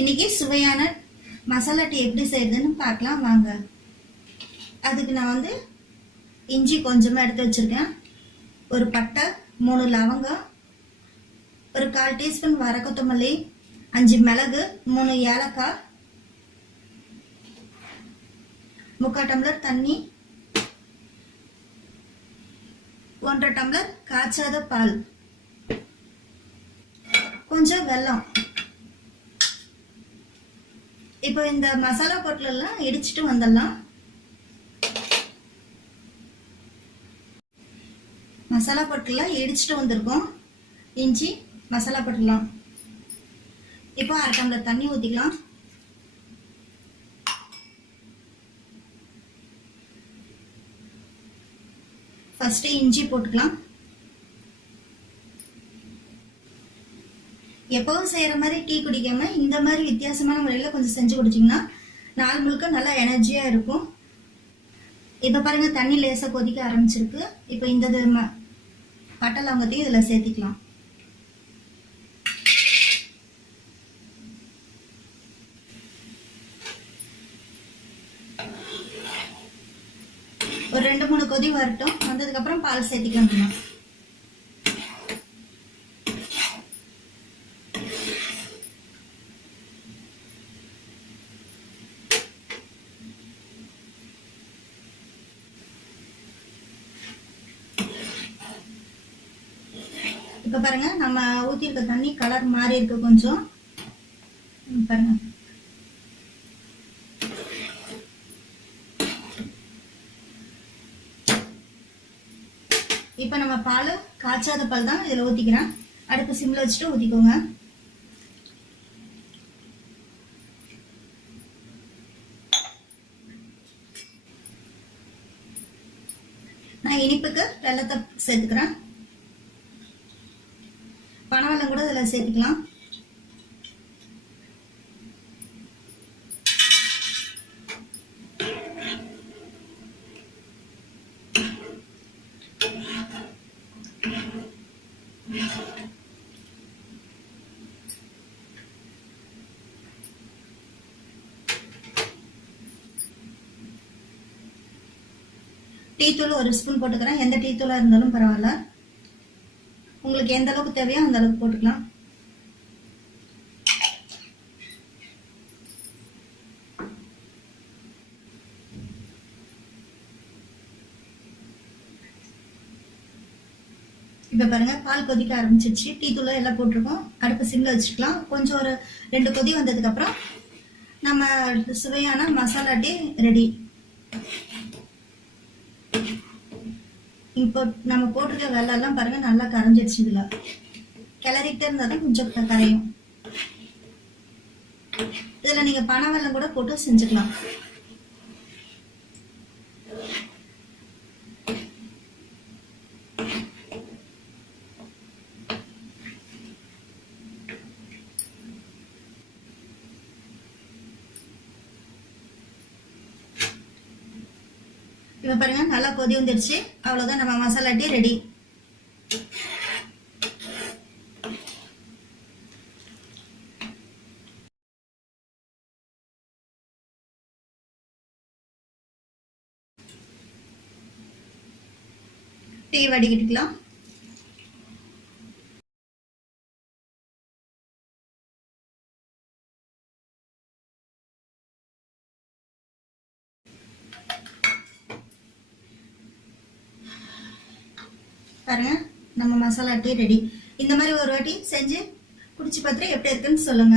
இன்னைக்கு சுவையான மசாலா டீ எப்படி செய்யறதுன்னு பார்க்கலாம் வாங்க. அதுக்கு நான் வந்து இஞ்சி கொஞ்சமாக எடுத்து வச்சிருக்கேன். ஒரு பட்டை மூணு லவங்கம் ஒரு கால் டீஸ்பூன் வர கொத்தமல்லி அஞ்சு மிளகு மூணு ஏலக்காய் முக்கால் டம்ளர் தண்ணி ஒன்றரை டம்ளர் காய்ச்சாத பால் கொஞ்சம் வெல்லம். இப்போ இந்த மசாலா பொருளெல்லாம் இடிச்சிட்டு வந்துடலாம். மசாலா பொருட்கள்லாம் இடிச்சிட்டு வந்திருக்கோம். இஞ்சி மசாலா பொருட்கள்லாம் இப்போ அரை டம்ளர் தண்ணி ஊற்றிக்கலாம் ஃபஸ்ட்டு இஞ்சி போட்டுக்கலாம். எப்பவும் செய்கிற மாதிரி டீ குடிக்காம இந்த மாதிரி வித்தியாசமான முறையில் கொஞ்சம் செஞ்சு குடிச்சிங்கன்னா நாள் முழுக்க நல்லா எனர்ஜியாக இருக்கும். இப்போ பாருங்க தண்ணி லேசாக கொதிக்க ஆரம்பிச்சிருக்கு. இப்போ இந்த இது ம- பட்டை லவங்கத்தையும் இதில் சேர்த்திக்கலாம். ஒரு ரெண்டு மூணு கொதி வரட்டும். வந்ததுக்கப்புறம் பால் சேர்த்திக்கலாம் இப்போ பாருங்க நம்ம ஊத்திருக்க தண்ணி கலர் மாறி இருக்கு கொஞ்சம். ம், பாருங்க. நம்ம பால் காய்ச்சாத பால் தான் இதுல ஊற்றிக்கிறேன் அடுப்பு சிம்ல வச்சுட்டு ஊத்திக்கோங்க. நான் இனிப்புக்கு வெள்ளத்தை சேர்த்துக்கிறேன். பனவெல்லம் கூட இதில் சேர்த்துக்கலாம். டீ தூள் ஒரு ஸ்பூன் போட்டுக்கிறேன். எந்த டீ தூளாக இருந்தாலும் பரவாயில்ல. உங்களுக்கு எந்த அளவுக்கு தேவையோ அந்த அளவுக்கு போட்டுக்கலாம். இப்போ பாருங்க பால் கொதிக்க ஆரம்பிச்சிருச்சு. டீ தூளை எல்லாம் போட்டிருக்கோம். அடுப்பு சிம்ல வச்சுக்கலாம். கொஞ்சம் ஒரு ரெண்டு கொதி வந்ததுக்கு அப்புறம் நம்ம சுவையான மசாலா டீ ரெடி. இப்போ நம்ம போட்டிருக்க வெள்ளெல்லாம் பாருங்க நல்லா கரைஞ்சிடுச்சு இதுல. கிளறிட்டே இருந்தா தான் கொஞ்சம் கரையும். இதுல நீங்க பனை வெல்லம் கூட போட்டு செஞ்சுக்கலாம். இப்போ பாருங்க நல்லா கொதி வந்துடுச்சு. அவ்வளவுதான் நம்ம மசாலா டீ ரெடி டீ வடிக்கிட்டுக்கலாம் பாருங்க நம்ம மசாலா டீ ரெடி இந்த மாதிரி ஒரு வாட்டி செஞ்சு குடிச்சு பார்த்துட்டு எப்படி இருக்குன்னு சொல்லுங்க.